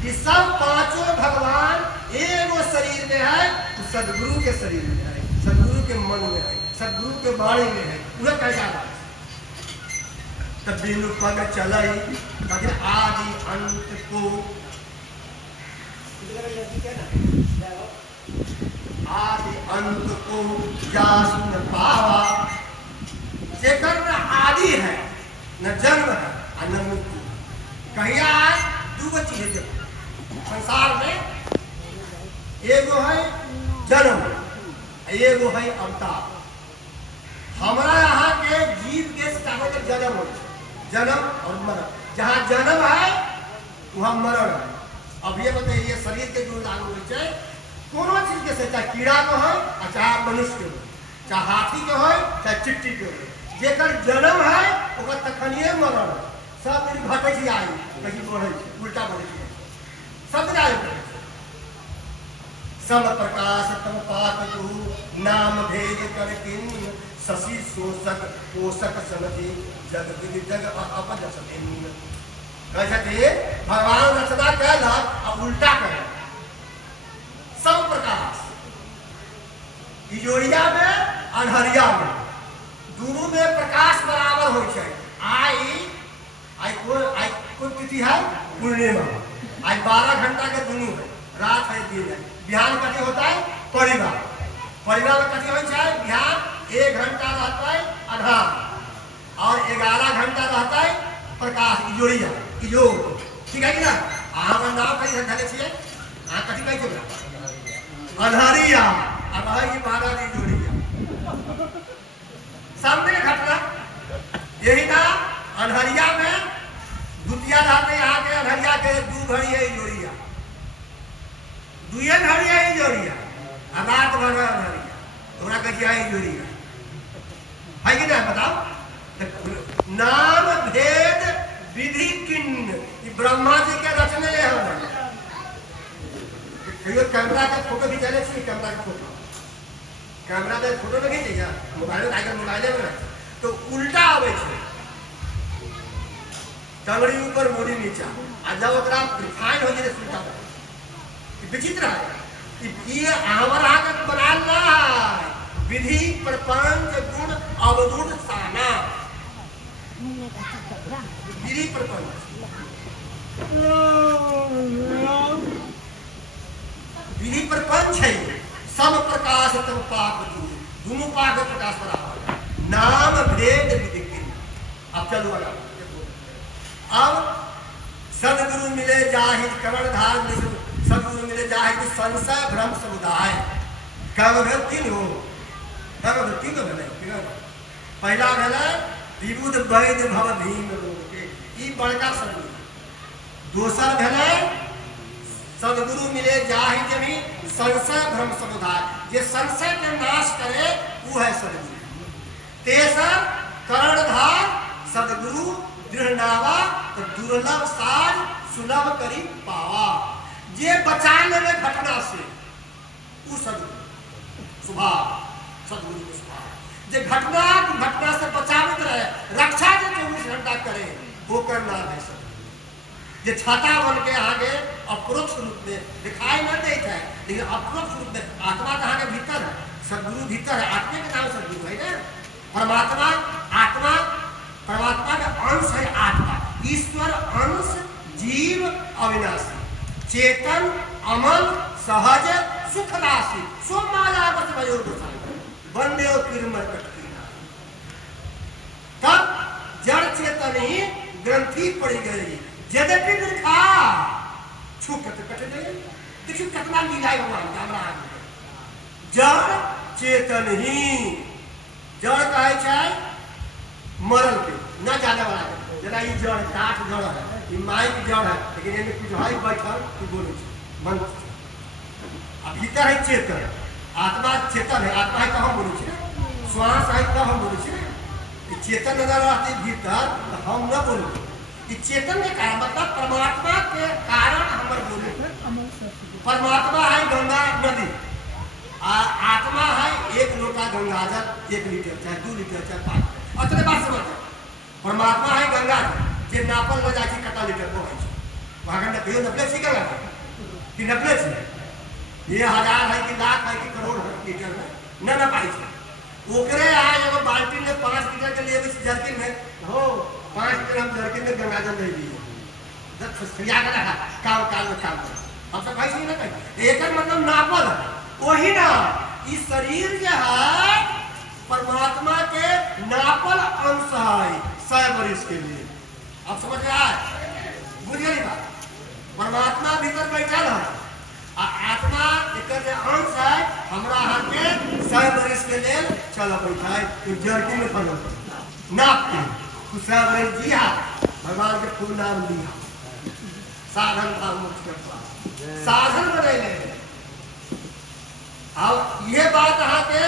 कि सब पांचों भगवान एक शरीर में है, तो सदगुरु के शरीर में है, सदगुरु के मन में है, सदगुरु के वाणी में है। वह कैसा बात तब बिनु पग चलई लेकिन आदि अंत को आदि अंत को जासु न पावा। जेकर न आदि है न जन्म है और न मृत्यु। कहिया दो चीजें संसार में, एगो है जन्म, एगो है अवतार। हमारा यहाँ के जीव के सितारे के जन्म हो, जन्म और मरण। जहाँ जन्म है वहाँ मरण है। अब ये बताइए शरीर के जो लागू हो कोनो चीज के से, चाहे कीड़ा को है चाहे मनुष्य के हो, चाहे हाथी के हो चाहे चिट्टी के हो, जेकर जन्म है ओकर तखनिए मरण है। सब दिन घटे छी आई कहीं बढ़े उल्टा बढ़े सब दिन आयु सम प्रकाश तम पात तू नाम भेद कर किन शशि शोषक पोषक सनति जग विधि जग अपजसतिन। कहते भगवान रचना कहला अब उल्टा करे। सम प्रकाश इजोरिया में अनहरिया में दोनों में प्रकाश बराबर हो छै। आई कोई तिथि है पूर्णिमा, आज 12 घंटा के दोनों है, रात है दिन है। बिहान कथी होता है परिवार, परिवार में कथी हो है बिहान 1 घंटा रहता है अंधार और 11 घंटा रहता है प्रकाश इजोरिया इजोर। ठीक है कि ना? अहाँ नाम कही धरे छिए, अहाँ कथी कही छै अनहरिया अब है कि 12 इजोरिया। सामने घटना यही था अनहरिया दू घड़ी है जोड़िया, दुए घड़ी है जोड़िया, रात भर घड़िया, तोरा कहिया है जोड़िया है कि ना बताओ। नाम भेद विधि किन्न, ब्रह्मा जी के रचने ले हम कहियो कैमरा के फोटो भी चले छी, कैमरा के फोटो, कैमरा में फोटो नहीं खींचेगा, मोबाइल आइकन मोबाइल में तो उल्टा आवे छे, टंगड़ी ऊपर मोड़ी नीचा, आ जब ओकरा रिफाइन हो जाए उल्टा विचित्र है। ये हमरा के बनाल ना विधि प्रपंच गुण अवगुण साना, विधि प्रपंच विधि प्रपंच है, सब प्रकाश तम पाक दूर, दोनों पाक प्रकाश बराबर, नाम भेद विधि किन्न। अब चलो अब सदगुरु मिले जाहिर कर्णधार, सदगुरु मिले जाहिर संशय भ्रम समुदाय, तीन हो तीन भेलै। पहला भेलै विबुध वैद्य भव भीम रोग के, ई बड़का सदगुरु। दोसर भेलै सदगुरु मिले जाहि जमी संशय भ्रम समुदाय, जे संशय के नाश करे वो है सदगुरु। तेसर कर्णधार सदगुरु दृढ़ नावा, तो दुर्लभ साज सुलभ करी पावा, जे बचा लेवे घटना से वो सदगुरु स्वभाव, सदगुरु के स्वभाव। जे घटना से बचावित रहे, रक्षा जो 24 घंटा करे वो करना है सदगुरु। जे छाता बन के आगे अप्रोक्ष रूप में दिखाई न देता है, लेकिन अप्रोक्ष रूप में आत्मा कहाँ के भीतर है, सदगुरु भीतर है, आत्मा के नाम सदगुरु है ना। परमात्मा आत्मा, परमात्मा का अंश है आत्मा, ईश्वर अंश जीव अविनाशी, चेतन अमल सहज सुखदासी, सो माला बस भयो वंदे किरमर कटकीना। तब जड़ चेतन ही ग्रंथि पड़ी गई, यद्यपि दुर्खा छूकत कट गई। देखिए कितना लीला है भगवान का हमरा आगे। जड़ चेतन ही, जड़ कहे चाहे मरल के न जाने वाला है, जना ये जड़ काठ जड़ है, ये माई की जड़ है, लेकिन इनमें कुछ है बैठल तू बोले मन। अब भीतर है चेतन, आत्मा चेतन है, आत्मा है कहाँ बोले श्वास है कहाँ बोले, चेतन नजर आती भीतर तो हम न बोले। चेतन के कारण मतलब परमात्मा के कारण हमर बोले। परमात्मा है गंगा नदी, आत्मा है 1 लोटा गंगा जल, 1 लीटर चाहे 2 लीटर चाहे 5 लीटर, अतने बात समझ। परमात्मा है गंगा जे नापल हो जाए कटा लीटर को है, वहां कहियो नपले छी गंगा कि नपले छी, ये 1000 है कि लाख है कि करोड़ है लीटर में न नपाई छै। ओकरे आज एगो बाल्टी में 5 लीटर के लिए जर्किन में हो 5 लीटर हम जर्किन में गंगा जल ले लिए, जब खिया कर रखा काल में काम कर हम सब भाई नहीं ना कहीं, एक मतलब नापल है वही ना। इस शरीर जो है परमात्मा के नापल अंश है 100 वर्ष के लिए। अब समझ में आए, बुझिए बात। परमात्मा भीतर बैठल है, आत्मा एक अंश है हमरा हाथ के 100 वर्ष के लिए चल बैठा है, तो जर्किन में फल नाप के तू 100 वर्ष जिया, भगवान के फूल नाम लिया, साधन था मुख्य साधन बने। अब ये बात यहाँ के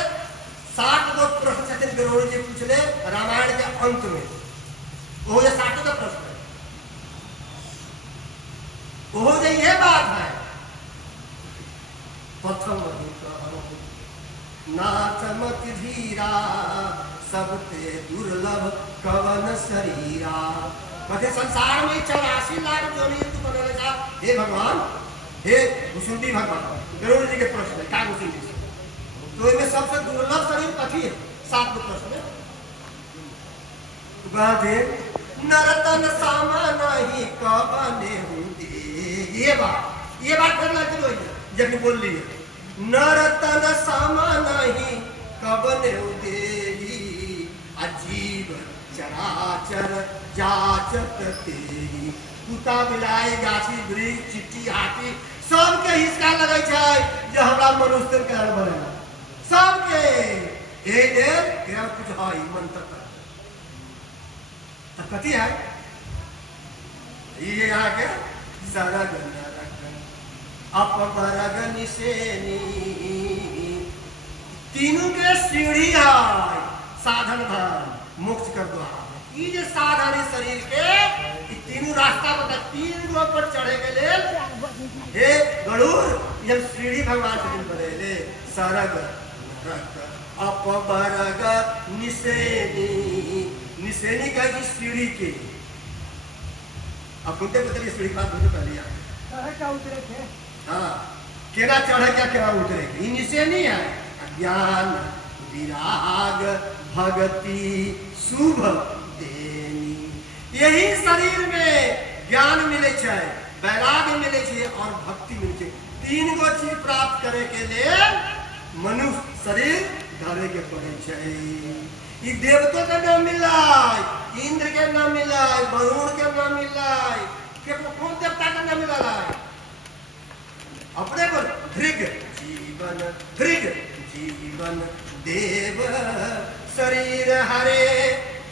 60 गो प्रश्न सचिन गरोड़ी जी पूछले रामायण के अंत में, वो ये 60 का प्रश्न है, वो जो ये बात है प्रथम नाचमत धीरा सबते दुर्लभ कवन शरीरा। कथे संसार में 84 लाख जोनी तू बनले जा, हे भगवान, हे भुसुंडी भगवान। गरुड़ जी के प्रश्न है का भुसुंडी से, तो इनमें सबसे दुर्लभ शरीर कथी है? 7 प्रश्न है। गाधे नरतन सामा नहीं कबने हुंदी, ये बात करना चाहिए जब बोल ली नरतन सामा नहीं कबने हुंदी, अजीब चराचर जाचत तेरी। कुत्ता बिलाई गाछी वृक्ष चिट्टी हाथी सबके हिस्सा लगे छै जे हमरा मनुष्य के कारण बनेला, सबके ए देर केरा कुछ है मंत्र तब कथी है ये यहाँ के सरग नरक अपबरग निसेनी। तीनों के सीढ़ी है साधन धर्म मोक्ष कर द्वार। ये साधन है शरीर के तीनों रास्ता बता तीन गो पर चढ़े के लिए हे गरुड़ ये सीढ़ी भगवान से दिन बनेले सरग नरक अपबरग निसेनी। निसेनी का जी सीढ़ी के अब कुत्ते कुत्ते की सीढ़ी बात मुझे पहले क्या उतरे थे हाँ केना चढ़े क्या केना उतरे ये निसेनी है ज्ञान विराग भक्ति शुभ देनी। यही शरीर में ज्ञान मिले छे वैराग्य मिले छे और भक्ति मिले छे। तीन गो चीज प्राप्त करे के लिए मनुष्य शरीर धरे के पड़े छे। ये देवता के नाम मिला इंद्र के नाम मिला वरुण के नाम मिला के कौन देवता के नाम मिला अपने को भृग जीवन भृग जीवन देव शरीर हरे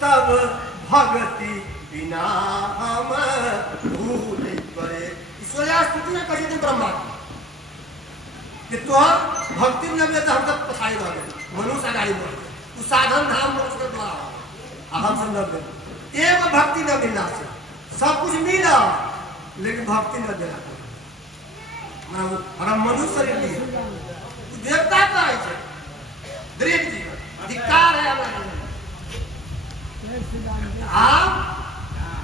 तब भक्ति बिना हम भूल पड़े। ईश्वरिया स्तुति में कहे थे ब्रह्मा कि तो भक्ति न मिले तो हम सब पछाई रह गए मनुष्य आगाड़ी बढ़ गए साधन धाम मोक्ष के द्वारा हम सब न मिले एक भक्ति न मिलना से सब कुछ मिला लेकिन भक्ति न देना हमारा मनुष्य शरीर लिए देवता का है दृढ़ जीवन अधिकार है हमारा। आप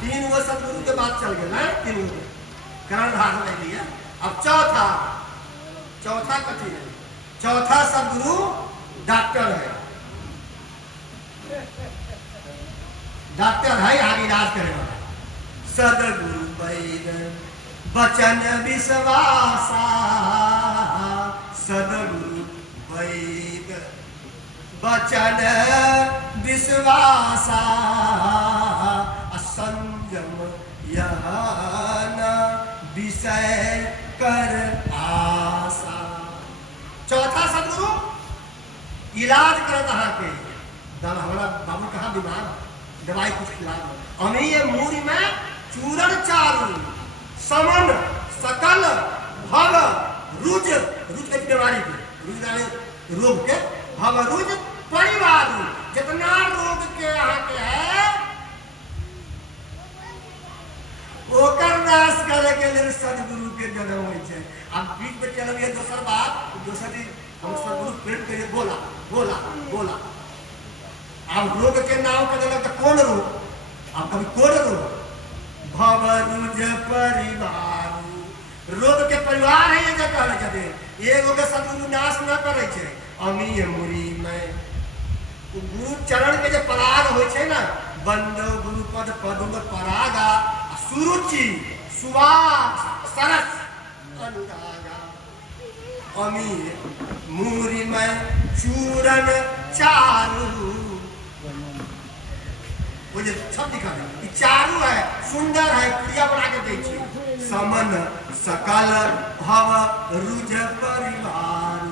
तीन वो सदगुरु के बाद चल गए ना तीन करण धारण ले लिया। अब चौथा कथी है चौथा सदगुरु डॉक्टर है आगे इलाज करे वाला सदगुरु वैद वचन विश्वासा सदगुरु वैद वचन विश्वासा असंयम यह न विषय कर आशा। चौथा सदगुरु इलाज कर के हमारा बाबू कहाँ बीमार दवाई कुछ खिला हमें ये मूरी में चूरण चारू समन सकल भव रुज रुज के बीमारी के रोग के भव रुज परिवार जितना रोग के यहाँ के है ओकर नाश करे के लिए सदगुरु के जन्म होई छे। अब बीच में चल गया दोसर बात दोसर दिन हम सदगुरु प्रेम करिए बोला बोला बोला अब रोग के नाम के देलक तो कौन रोग अब कभी कौन रोग भव रुज परिवार रोग के परिवार है ये जगह जदे एगो के सदगुरु नाश न करे छे। अमीय मुरी में गुरु चरण के जो पराग होय छे ना बंदो गुरु पद पद्म परागा सुरुचि सुवास सरस अनुरागा। अमीय मुरी में चूरन चारू वो जो सब दिखा रहे चारू है सुंदर है क्रिया बना के देखिए समन सकल भव रुज परिवार।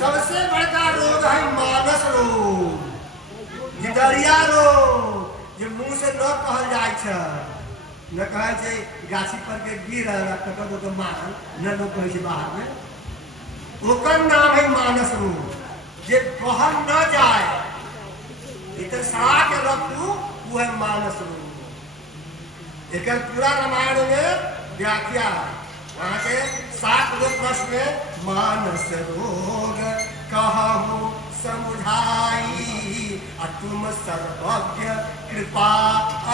सबसे बड़का रोग है मानस रोग गिदरिया रोग जो मुंह से न कहल जाए छे न कहे छे गाछी पर के गिर ककरो के मार न लोग कहे छे बाहर में ओकर नाम है मानस रोग जे कहल न जाए इधर सड़ा के रखू वो है मानस रोग। एक पूरा रामायण में व्याख्या वहां के 7 प्रश्न में मानस रोग कहु समुझाई तुम सर्वज्ञ कृपा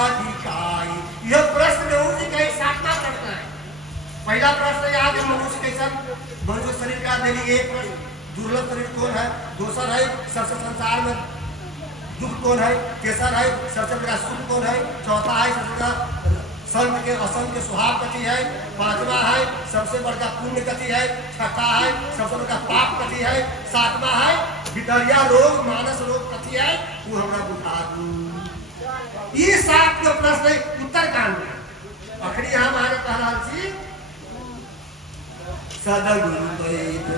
अधिकारी। यह प्रश्न मनुष्य का साधना करता है। पहला प्रश्न यहाँ के मनुष्य कैसा मनुष्य शरीर का देली एक प्रश्न दुर्लभ शरीर कौन है दूसरा है सबसे संसार में दुख कौन है कैसा है सबसे बड़ा सुख कौन है चौथा है सबसे बड़ा संत के असंत के स्वभाव कथी है पांचवा है सबसे बड़का पुण्य कथी है छठा है सबसे बड़का पाप कथी है सातवां है भितरिया रोग मानस रोग कथी है वो हमरा बुझा दू। ये 7 के प्रश्न उत्तर कांड अखरी हम हमारे कह रहा छी सदगुरु वैद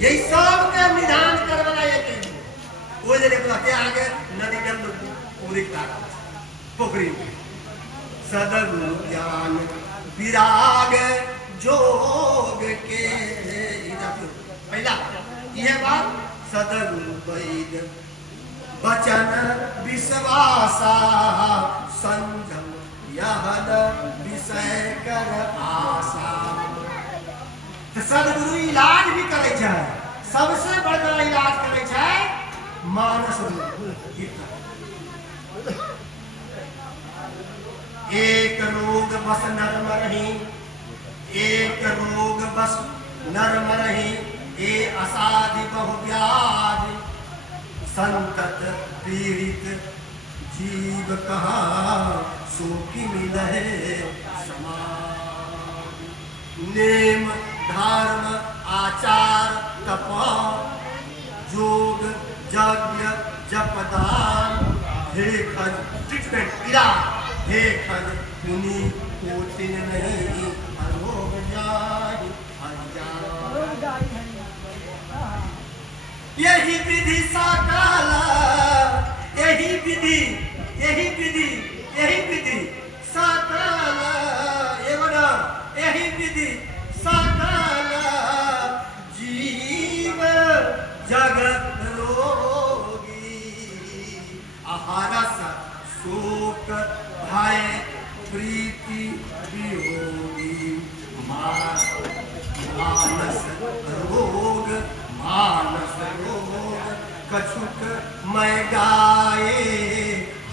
यही सब के निदान करवाना एक वो जरे के आगे नदी के पूरी पोखरी सदगुरु ज्ञान विराग जोग के। पहला यह बात सदगुरु वैद वचन विश्वासा संजम यहन विषय कर आशा। तो सदगुरु इलाज भी करे छै, सबसे बड़का इलाज करे छै मानस रोग। एक रोग बस नर मरहि, एक रोग बस नर मरहि, ए असाधि बहु व्याधि संतत पीड़ित जीव कहा सो कि मिलहे समान। नेम धर्म आचार तप योग यज्ञ जपदान हे खन ट्रीटमेंट इलाज हे खन मुनि कोटिन नहीं अरोग जाहि हरिजान। यही विधि सकल यही विधि यही विधि यही विधि सकल एवं यही विधि सकल जीव जगत रोगी। आहारस शोक भय प्रीति वियोगी मानस रोग मानस रोग कछुक मैं गाए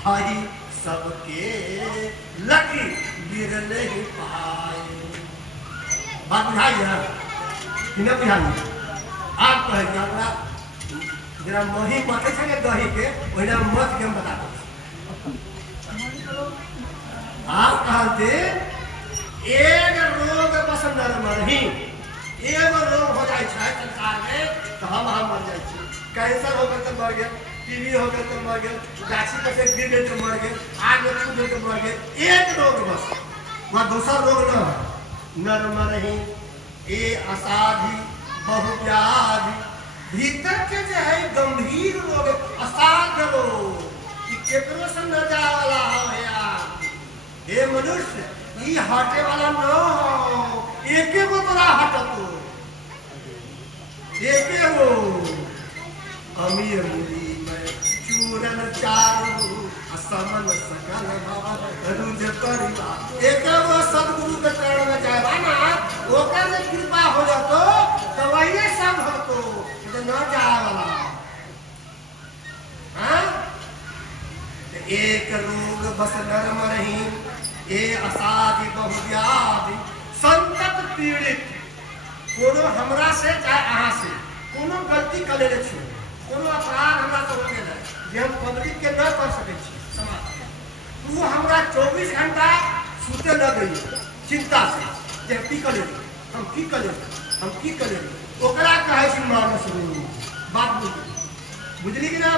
हरि सबके लकी गिरले पाए। बात बुझाई है कि न बुझाई? आप कहे जरा मही मते छे दही के ओहिना मत के हम बता दो। आप कहते एक रोग बस नर मरहि, एगो रोग हो जाए छै संसार में तो हम मर जाए छी। कैंसर हो गए तो मर गए, टीबी हो गए तो मर गए, गाछी पर से गिर गए तो मर गए, आग में छू गए तो मर गए। एक रोग बस, वहाँ दूसरा रोग न। नर मरहि ए असाधि बहु व्याधि। भीतर के जो है गंभीर रोग असाध्य रोग कि केकरो से न जाए वाला हो यार। हे मनुष्य ई हटे वाला न हो, एके गो तोरा हटतो, एके गो। अमीर मुनि में चूरन चारू असमन सकल रुज परिवार। एके गो सदगुरु के चरण में जाए ना, ओकर से कृपा हो जातो तो वही सब होतो, तो न जाए वाला। हाँ? एक रोग बस नर मरहि, ए असाधि बहु व्याधि संतत पीड़ित। कोनो हमरा से चाहे अहाँ से कोनो गलती कर ले छी, कोनो अपराध हमरा से हो गेल जे हम पब्लिक के न कर सके छी समाज में, तू हमरा 24 घंटा सुते न गई चिंता से जे की कर ले, हम की कर ले, हम की कर ले। ओकरा कहे छी मानस रोग। बात बुझली कि ना?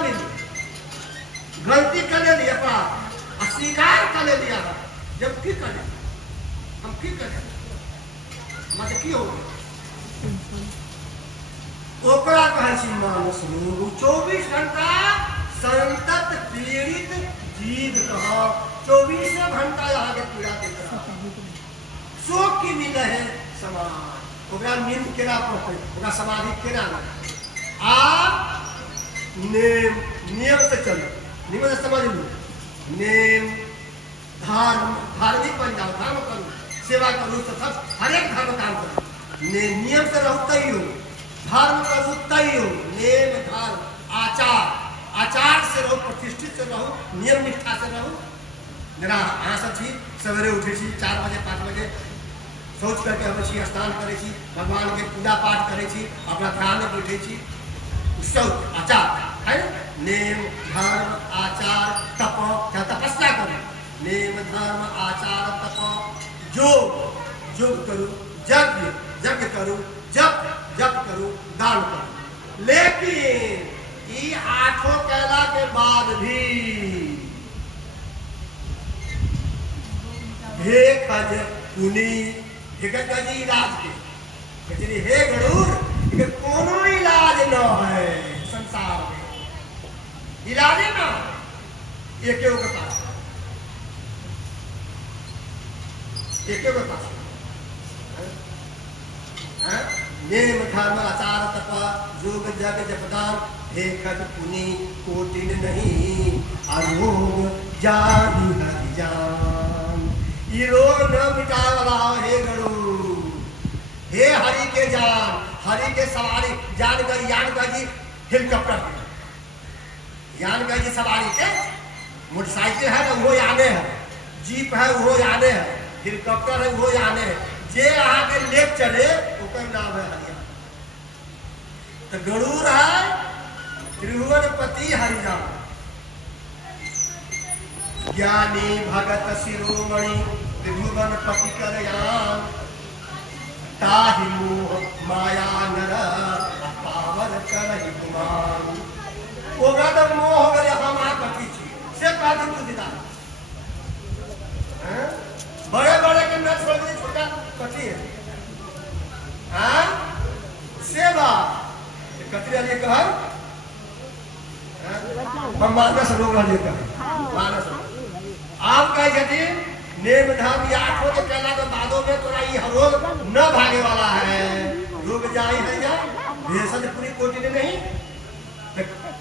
गलती कर ले लिया अपराध अस्वीकार कर ले लिया, जब की करें हम की करें, हमारे की होगा? ओकरा कहे छी मानस रोग। 24 घंटा संतत पीड़ित जीव कहा, 24 घंटा यहाँ के पीड़ा देता शोक की मिल है समाज। ओकरा नींद केना पड़ते, ओकरा समाधि केना लगे। आप नियम से चलो, नियम से समझ लो। नेम धार्मिक बन जाओ, धर्म करो, सेवा करो, तो सब हर एक धर्म काम करो। नियम से रहो तई हो, धर्म करो तई हो। नेम धर्म आचार, आचार से रहो, प्रतिष्ठित से रहो, नियम निष्ठा से रहो। मेरा अहाँ सब छी सवेरे उठे छी 4 बजे 5 बजे सोच करके हम छी स्नान करे छी, भगवान के पूजा पाठ करे छी, अपना ध्यान में बैठे छी। सब आचार है ना? नेम धर्म आचार तप, क्या तपस्या करो, नेम धर्म आचार तप योग करो, यज्ञ करो, जप करो, दान करो। लेकिन ये 8 कैला के बाद भी हे खज कुनी जी इलाज के हे गरुड़ के कोनो इलाज न है संसार में। इलाज है ना एक एक पास नेम धर्म आचार तप जोग जग जपदान देखत पुनि कोटिन नहीं अरोग जानी हरि जान। ये रोग न मिटाए वाला हे गरुड़, हे हरि के जान, हरि के सवारी जान कर यान का जी हेलीकॉप्टर, यान का जी सवारी के मोटरसाइकिल है ना वो याने है, जीप है वो याने है, हेलीकॉप्टर है वो याने है, जे आगे लेक चले उसका नाम है हरिया। तो गरुड़ है त्रिभुवनपति हरिनाम, ज्ञानी भगत शिरोमणि त्रिभुवनपति कल्याण, ताहि मोह माया नर पावन करहि गुमान। वो गद मोह हो गए हम आ कथी छी से काहे बुझिदा हैं, बड़े बड़े के न छोड़ दे छोटा कथी है हां सेवा कथी लिए कहल हम मानस रोग लिए कहल मानस आप कहे यदि नेम धर्म या आठों के कहला के बादों में तोरा ई रोग न भागे वाला है, रोग जाई है या भेषज पूरी कोटि ने नहीं।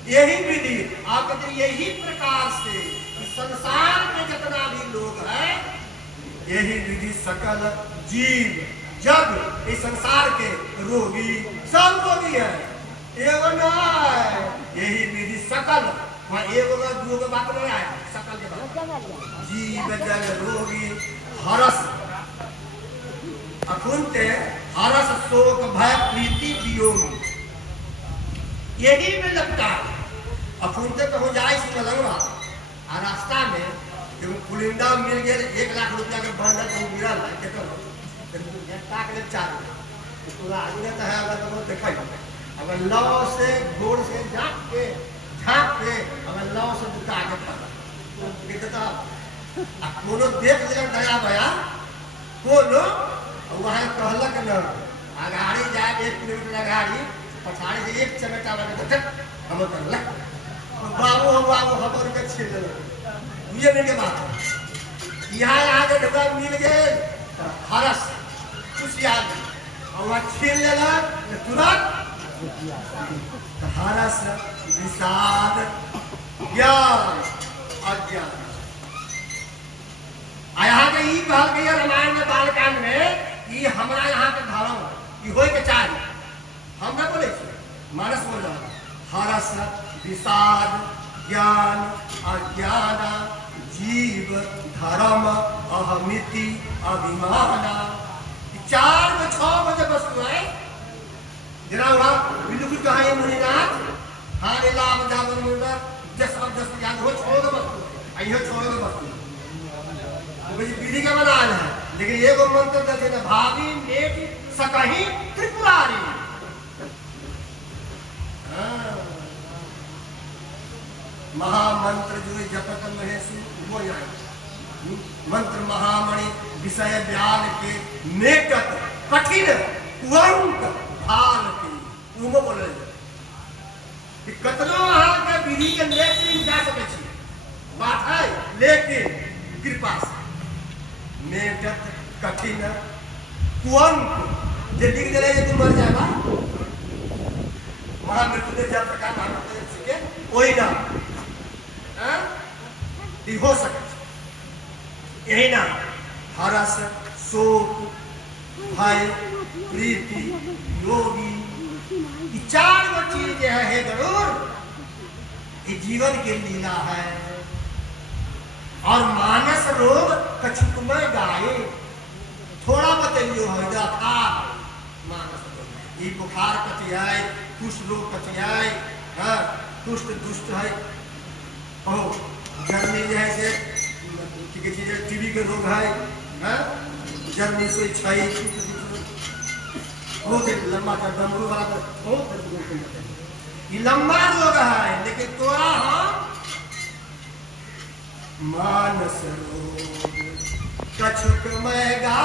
यही विधि आप कहते यही प्रकार से संसार में जितना भी लोग है यही विधि सकल जीव जग इस संसार के रोगी सब रोगी है, एगो न यही विधि सकल वहाँ एगो दो बात नहीं आया, सकल के बात जीव जग रोगी हरस अकुंते हरस शोक भय प्रीति वियोग यही में लगता है। अकुंते तो हो जाए मलंगवा आ रास्ता में जब पुलिंदा मिल गए 1 लाख रुपया के बंधन तो गिरल है केतना ताक ले चालू पूरा आगे तो है अगर तो देखै अगर लौ से घोड़ से झांक के अगर लौ से दुका आगे पड़ा कितना आ कोनो देख ले दया भया कोनो वहां कहलक न आगाड़ी जाए 1 किलोमीटर आगाड़ी पछाड़ी से एक चमेटा लगे तो हम करलक बाबू खबर के छीन ये मेरे के बात यहाँ आगे ढुका मिल गए हरस खुशियाल और वहाँ छीन लेला तुरंत हरस विषाद ज्ञान अज्ञान। यहाँ के ई कहल गई रामायण में बालकांड में ये हमारा यहाँ के धर्म ये होय के चाहिए, हम ना बोले मानस बोल रहा हरस विषाद ज्ञान अज्ञान जीव धर्म अहमिति अभिमान 4 में 6 बजे वस्तुएं जरा वहाँ बिल्कुल कहा मुनिनाथ हारे लाभ जावन मुंडा जस अब जस ज्ञान हो छोड़ दो वस्तु आइयो छोड़ दो वस्तु वो विधि का बनाल है, लेकिन एगो मंत्र देते ना भावी नेट सकही त्रिपुरारी महामंत्र जो जपत महेशु वो यहाँ मंत्र महामणि विषय व्याल के नेकत कठिन कुंक भाल के उमो बोले कि कतनो अहाँ के विधि के लेकिन जा सके छी बात है, लेकिन कृपा से नेकत कठिन कुंक जे लिख देले ये तुम मर जाएगा महामृत्यु ने जब प्रकार महामृत्यु सीखे कोई ना हो सके यही ना हरस शोक भय प्रीति योगी 4 गो चीज जो है गरुड़ ये जीवन की लीला है। और मानस रोग कछुक में गाये थोड़ा बतलियो है था मानस रोग ये बुखार कथियाय कुष्ठ रोग कथियाय कुष्ठ दुष्ट है और जर्नी जैसे टीबी के रोग है जर्नी से छई बहुत लंबा का डमरू वाला बहुत ये लंबा रोग है, लेकिन तोरा हम मानस रोग कछुक में गा